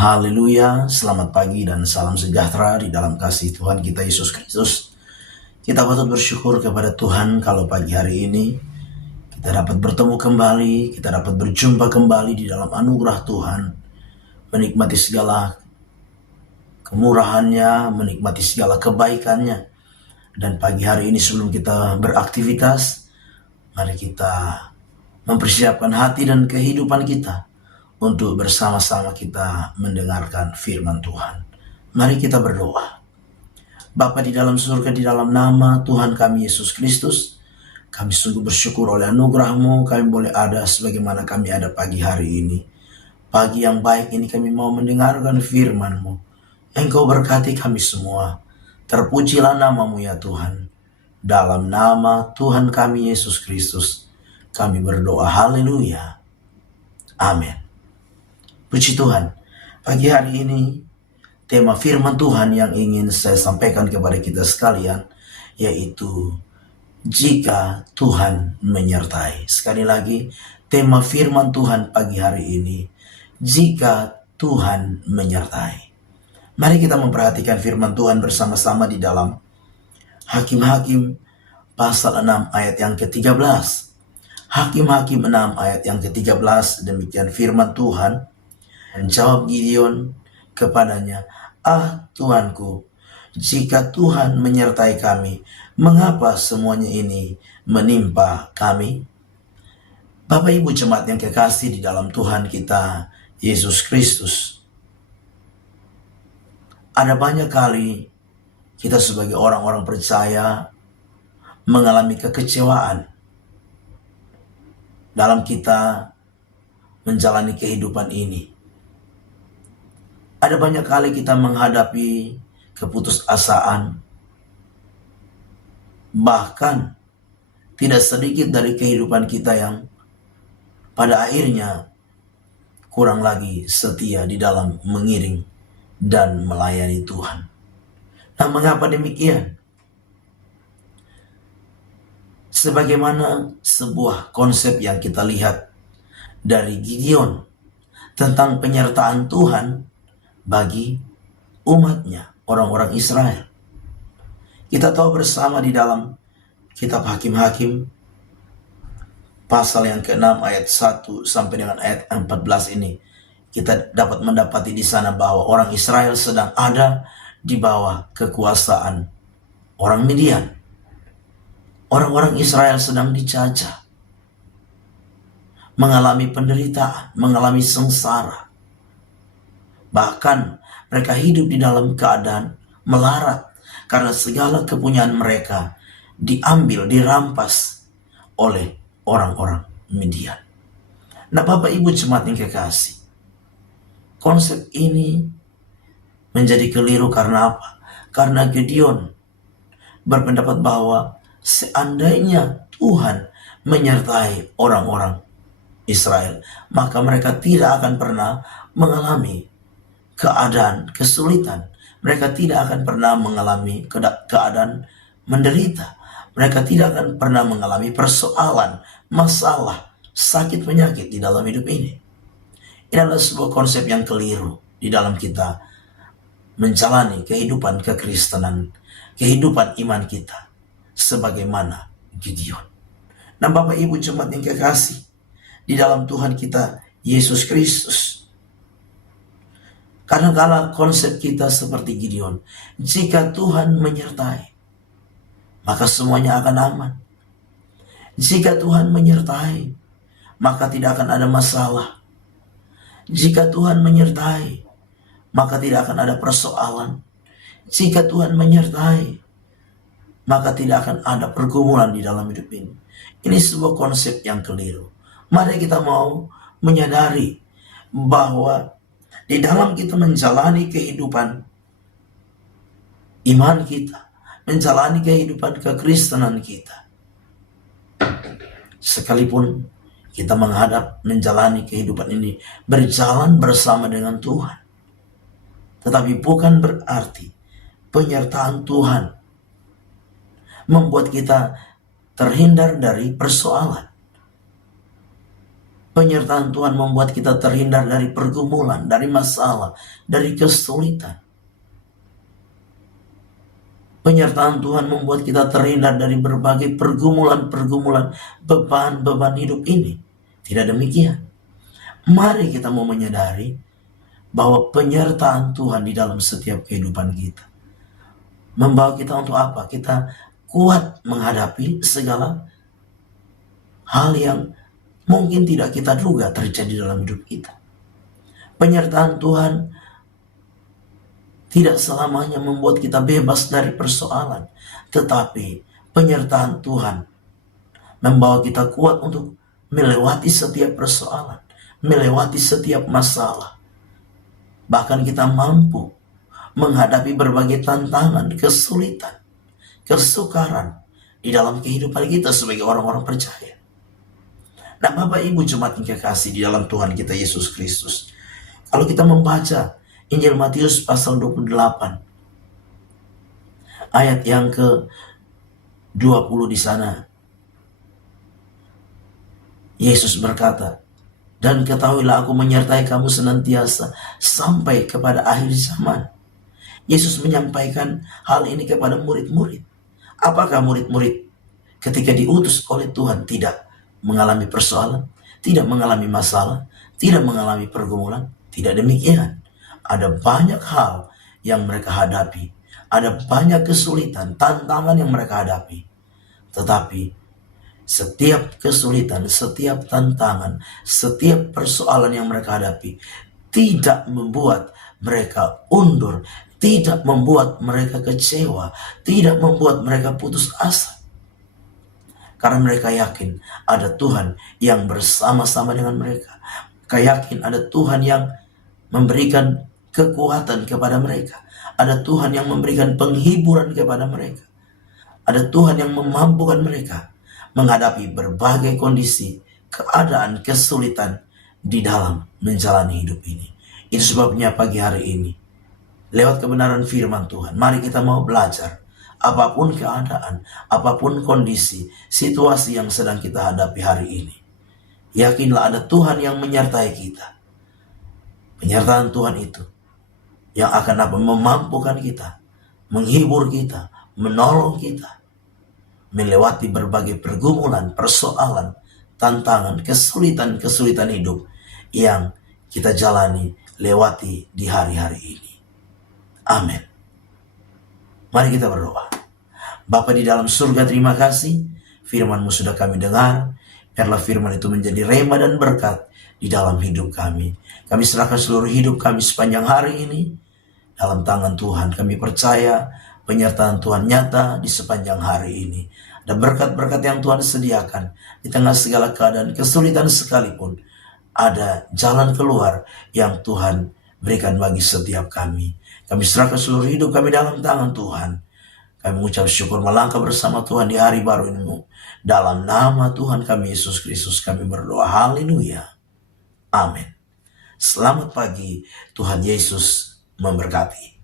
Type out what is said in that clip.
Haleluya, selamat pagi dan salam sejahtera di dalam kasih Tuhan kita Yesus Kristus. Kita patut bersyukur kepada Tuhan kalau pagi hari ini kita dapat bertemu kembali, kita dapat berjumpa kembali di dalam anugerah Tuhan, menikmati segala kemurahannya, menikmati segala kebaikannya. Dan pagi hari ini sebelum kita beraktivitas, mari kita mempersiapkan hati dan kehidupan kita untuk bersama-sama kita mendengarkan firman Tuhan. Mari kita berdoa. Bapa di dalam surga, di dalam nama Tuhan kami Yesus Kristus, kami sungguh bersyukur oleh anugerah-Mu kami boleh ada sebagaimana kami ada pagi hari ini. Pagi yang baik ini kami mau mendengarkan firman-Mu. Engkau berkati kami semua. Terpujilah nama-Mu ya Tuhan. Dalam nama Tuhan kami Yesus Kristus, kami berdoa. Haleluya. Amin. Puji Tuhan, pagi hari ini tema firman Tuhan yang ingin saya sampaikan kepada kita sekalian, yaitu jika Tuhan menyertai. Sekali lagi, tema firman Tuhan pagi hari ini, jika Tuhan menyertai. Mari kita memperhatikan firman Tuhan bersama-sama di dalam Hakim-Hakim pasal 6 ayat yang ke-13. Hakim-Hakim 6 ayat yang ke-13, demikian firman Tuhan. Menjawab Gideon kepadanya, "Ah Tuanku, jika Tuhan menyertai kami, mengapa semuanya ini menimpa kami?" Bapak Ibu jemaat yang kekasih di dalam Tuhan kita Yesus Kristus, ada banyak kali kita sebagai orang-orang percaya mengalami kekecewaan dalam kita menjalani kehidupan ini. Ada banyak kali kita menghadapi keputusasaan. Bahkan tidak sedikit dari kehidupan kita yang pada akhirnya kurang lagi setia di dalam mengiring dan melayani Tuhan. Nah, mengapa demikian? Sebagaimana sebuah konsep yang kita lihat dari Gideon tentang penyertaan Tuhan bagi umatnya, orang-orang Israel. Kita tahu bersama di dalam kitab Hakim-Hakim pasal yang ke-6 ayat 1 sampai dengan ayat 14 ini, kita dapat mendapati di sana bahwa orang Israel sedang ada di bawah kekuasaan orang Midian. Orang-orang Israel sedang dijajah, mengalami penderitaan, mengalami sengsara. Bahkan mereka hidup di dalam keadaan melarat karena segala kepunyaan mereka diambil, dirampas oleh orang-orang Midian. Nah, Bapak Ibu jemaat yang kekasih, konsep ini menjadi keliru karena apa? Karena Gideon berpendapat bahwa seandainya Tuhan menyertai orang-orang Israel, maka mereka tidak akan pernah mengalami keadaan kesulitan. Mereka tidak akan pernah mengalami keadaan menderita. Mereka tidak akan pernah mengalami persoalan, masalah, sakit penyakit di dalam hidup ini. Ini adalah sebuah konsep yang keliru di dalam kita menjalani kehidupan kekristenan, kehidupan iman kita sebagaimana Gideon. Nah, Bapak Ibu jemaat yang kekasih di dalam Tuhan kita Yesus Kristus, kadang-kala konsep kita seperti Gideon, jika Tuhan menyertai, maka semuanya akan aman. Jika Tuhan menyertai, maka tidak akan ada masalah. Jika Tuhan menyertai, maka tidak akan ada persoalan. Jika Tuhan menyertai, maka tidak akan ada pergumulan di dalam hidup ini. Ini sebuah konsep yang keliru. Mari kita mau menyadari bahwa di dalam kita menjalani kehidupan iman kita, menjalani kehidupan kekristenan kita, sekalipun kita menjalani kehidupan ini berjalan bersama dengan Tuhan, tetapi bukan berarti penyertaan Tuhan membuat kita terhindar dari persoalan. Penyertaan Tuhan membuat kita terhindar dari pergumulan, dari masalah, dari kesulitan. Penyertaan Tuhan membuat kita terhindar dari berbagai pergumulan-pergumulan, beban-beban hidup ini. Tidak demikian. Mari kita mau menyadari bahwa penyertaan Tuhan di dalam setiap kehidupan kita membawa kita untuk apa? Kita kuat menghadapi segala hal yang mungkin tidak kita duga terjadi dalam hidup kita. Penyertaan Tuhan tidak selamanya membuat kita bebas dari persoalan, tetapi penyertaan Tuhan membawa kita kuat untuk melewati setiap persoalan, melewati setiap masalah. Bahkan kita mampu menghadapi berbagai tantangan, kesulitan, kesukaran di dalam kehidupan kita sebagai orang-orang percaya. Nah, Bapak Ibu jemaat yang kekasih di dalam Tuhan kita Yesus Kristus, kalau kita membaca Injil Matius pasal 28 ayat yang ke-20 di sana, Yesus berkata, "Dan ketahuilah aku menyertai kamu senantiasa sampai kepada akhir zaman." Yesus menyampaikan hal ini kepada murid-murid. Apakah murid-murid ketika diutus oleh Tuhan tidak mengalami persoalan, tidak mengalami masalah, tidak mengalami pergumulan? Tidak demikian. Ada banyak hal yang mereka hadapi. Ada banyak kesulitan, tantangan yang mereka hadapi. Tetapi setiap kesulitan, setiap tantangan, setiap persoalan yang mereka hadapi tidak membuat mereka undur, tidak membuat mereka kecewa, tidak membuat mereka putus asa. Karena mereka yakin ada Tuhan yang bersama-sama dengan mereka. Mereka yakin ada Tuhan yang memberikan kekuatan kepada mereka. Ada Tuhan yang memberikan penghiburan kepada mereka. Ada Tuhan yang memampukan mereka menghadapi berbagai kondisi, keadaan, kesulitan di dalam menjalani hidup ini. Itu sebabnya pagi hari ini, lewat kebenaran firman Tuhan, mari kita mau belajar. Apapun keadaan, apapun kondisi, situasi yang sedang kita hadapi hari ini, yakinlah ada Tuhan yang menyertai kita. Penyertaan Tuhan itu yang akan memampukan kita, menghibur kita, menolong kita, melewati berbagai pergumulan, persoalan, tantangan, kesulitan hidup yang kita jalani, lewati di hari-hari ini. Amin. Mari kita berdoa. Bapa di dalam surga, terima kasih firman-Mu sudah kami dengar. Biarlah firman itu menjadi rema dan berkat di dalam hidup kami. Kami serahkan seluruh hidup kami sepanjang hari ini dalam tangan Tuhan. Kami percaya penyertaan Tuhan nyata di sepanjang hari ini. Ada berkat-berkat yang Tuhan sediakan di tengah segala keadaan kesulitan sekalipun. Ada jalan keluar yang Tuhan berikan bagi setiap kami. Kami serahkan seluruh hidup kami dalam tangan Tuhan. Kami mengucap syukur melangkah bersama Tuhan di hari baru ini. Dalam nama Tuhan kami Yesus Kristus kami berdoa. Haleluya. Amin. Selamat pagi. Tuhan Yesus memberkati.